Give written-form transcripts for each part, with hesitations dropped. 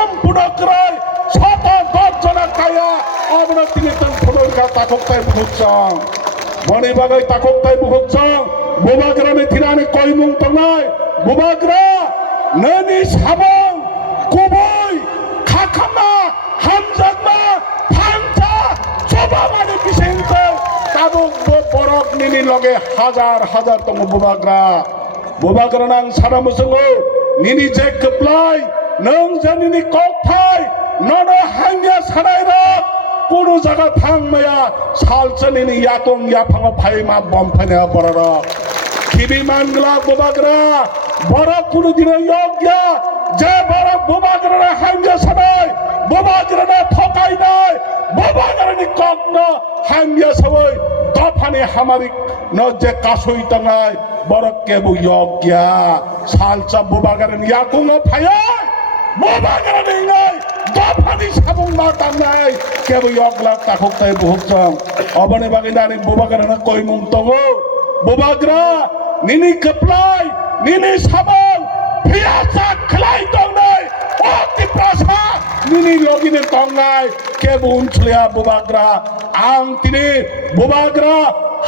সম্পূর্ণ করে শত দর্জনা কায়া আমরা তিনি তং ফোনকা তাকতাই বুঝছং বনি বাগাই তাকতাই বুঝছং বুবাগ্রানে থিরানে কয়মুং তংনাই বুবাগ্রা ননি সাবং কুবই খাখামা হামজাগমা ফাংচা সবামানে বিশেংতে তাবুক বরক নিনি লগে হাজার হাজার তং বুবাগ্রা নাং সারা মুসঙ্গো নিনি যে কপ্লাই নং জানিনি ককথাই নন হাঙ্গিয়া সারাইরা কোন জায়গা থাংমায়া সালচনিনি ইয়াতং ইয়াফাং ফাইমা বম ফাইনা বড় খিবি মানগলা বুবাগ্রা বড় কোনদিন যোগ্য যে বড় বুবাগ্রা হাঙ্গিয়া সারাই বুবাগ্রা ঠকাই নাই বুবাগ্রানি ককন হাঙ্গিয়া সবই দফানি হামারি ন যে কাসই তঙাই বড় কেবু যোগ্য সালচা বুবাগ্রানি ইয়াকুং ফাইয়া বুবাগ্রানি নাই দফানি সাবুং মাতামনাই কেবু যোগলা তাকতাই বুঝছং অবনে বাগিনানি বুবাগ্রানা কয়মুং তঙ্গো বুবাগ্রা নিনি কপ্লাই নিনি সাবং ফিয়াসা খলাই তংনাই অতি প্রাসা নিনি লগিনে তংনাই কেবু উনছলিয়া বুবাগ্রা আং তিনি বুবাগ্রা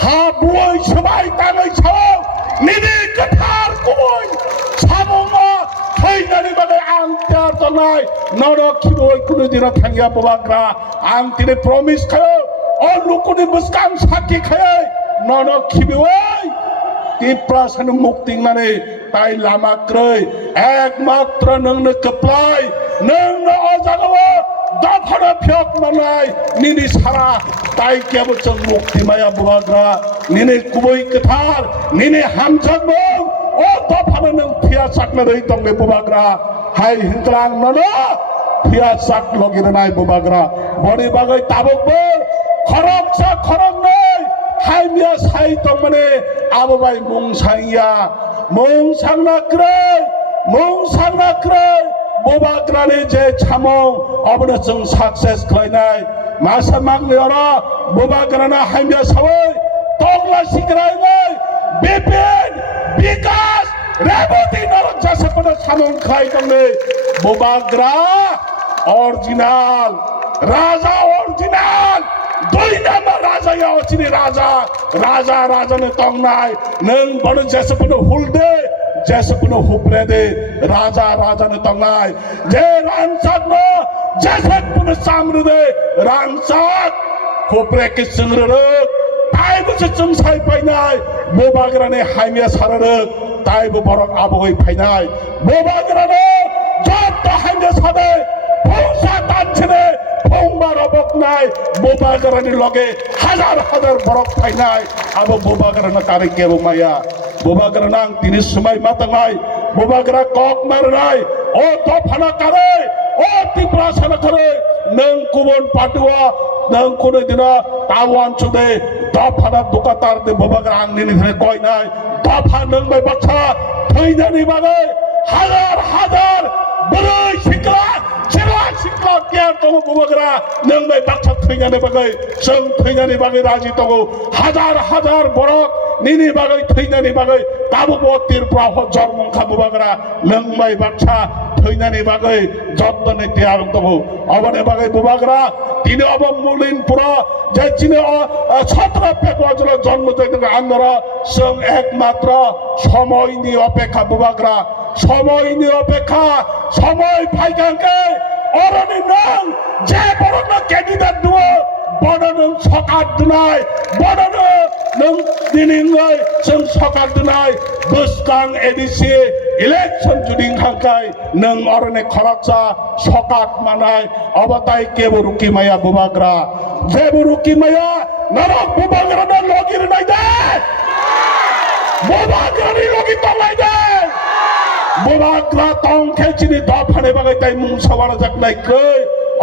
হা বুই সবাই তানাই ছাও নিনি কথার কুই সাবং থৈনানি বাগে আং তার তংনাই নরক খিবই কোনদিন থাঙ্গিয়া বুবাগ্রা আং তিনি প্রমিস খায় ও লুকুনি মুস্কান সাকি খায় নরক খিবই তিপ্রাসন মুক্তি মানে তাই লামাক্রয় একমাত্র নংনে কপ্লাই নংনে অজাগব দফানা ফিয়ক মানাই নিনি সারা তাই কেবল চং মুক্তি মায়া বুবাগ্রা নিনি কুবই কথার নিনি হামজাগব ও দফানা নং ফিয়া সাকনা রই তংগে বুবাগ্রা হাই হিংক্লাং নন ফিয়া সাক লগিরে নাই বুবাগ্রা বড়ি বাগৈ তাবক খরক সা খরক নাই হাই মিয়া সাই তং মানে আববাই মুং সাইয়া মুং সাংনা ক্রয় বুবাগ্রানি যে ছামং অবনে जों সাকসেস খাইনাই মাসা মাগনি অরা বুবাগ্রানা হাইমিয়া সবাই তগলা শিখরাই নাই বিপিন বিকাশ রেবতী নরক জাসপন ছামং খাই তংনে বুবাগ্রা অরিজিনাল রাজা অরিজিনাল দুই নাম্বার রাজা ইয়া অচিনি রাজা রাজা রাজানে তংনাই নং বড় জাসপন হুলদে जैसपुन हुपरे दे राजा राजा ने तंगाय जे रांसाक न जैसपुन सामने दे रांसाक हुपरे के संग्रह ताई बुझे चंसाई पाइनाय बुबाग्रा ने हाइमिया सारर ताई बु बरक आबोय फाइनाय बुबाग्रा ने जब तो हाइमिया सादे फौसा ताछने फौमार अबकनाय बुबाग्रा ने लगे हजार हजार बरक फाइनाय अब बुबाग्रा ने तारे केबो माया बुबाग्रा नां तिनि समय मातंगाय बुबाग्रा कक मारनाय ओ दफाना करे ओ तिप्रासना करे नों गुबुन पाटुआ नों कोन दिना तावान चुदे दफाना दुकातार दे बुबाग्रा आंनि निफ्राय कयनाय दफा नों बाय बाथ्रा थैनानि बागै हाजार हाजार बोरै सिक्ला केयार दङ बुबाग्रा नों बाय बाथ्रा थैनानि बागै जों थैनानि बागै राजि दङ हाजार हाजार बरक निनी बागै थैनानि बागै ताबो बतिर प्राह जर्मंखा बुबाग्रा लोंबाय बाथ्रा थैनानि बागै जत्तने त्यार दङ अबने बागै बुबाग्रा तिनी अब मुलिनपुरा जे चिने 17 फेब्रुआरी जन्म जयदों आंगरा जों एकमात्र সময়নি অপেক্ষা বুবাগ্রা সময়নি অপেক্ষা সময় ফাইগাंके অরনি নং যে বড় ক্যান্ডিডেট দুও বড় নং সকার দুনাই বড় नों दिनिंगाय जों सकार दुनाय बसकां एडिसि इलेक्शन जुदिं खांखाय नों अरने खरकसा सकात मानाय अबताय केबो रुकी माया बुबाग्रा जेबो रुकी माया नरक बुबाग्रा ना लगिर नाय दे बुबाग्रा नि लगी तंगाय दे बुबाग्रा तंग खेचिनि दफाने बागै ताय मुं सवाना जाकनाय कै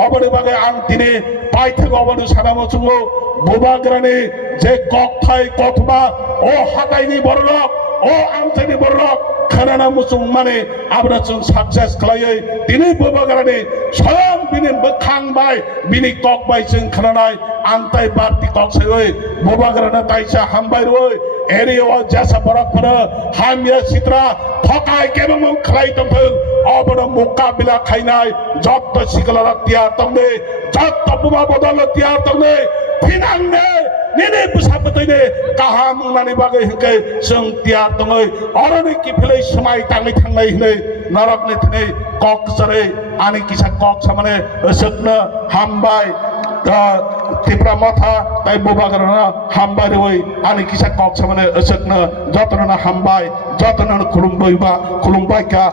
अबने बागै आं दिने पाइथाग अबने सानामो जुङो बुबाग्रानि जे ककथाय कथबा ओ हातायनि बरलक ओ आमथायनि बरलक खानाना मुसुं माने आबना जों साक्सेस खालायै दिनै बुबाग्रानि स्वयं बिनि बोखांबाय बिनि ककबाय जों खानानाय आंताय बारति ककसै बुबाग्राना ताइसा हामबाय रोय एरिया जैसा बरक पर हम ये सित्रा थकाय के बंग खलाई तंग अब मुकाबिला खाइनाय जब तो सिकला तियार तंगने जब तो बुबा बदल तियार तंगने फिनांगने नेने पुसापतैने कहा मुंगनानि बागै हिंकै जों तियार तङै अरनै किफिलै समाय ताङै थांनाय हिनै नरकनि थिनै कक सरै आनि किसा कक सामने सकनो हामबाय तिप्रा मथा ताइ बुबागरना हामबाय रै आनि किसा कक सामने सकनो जतनना हामबाय जतनना खुलुमबायबा खुलुमबायका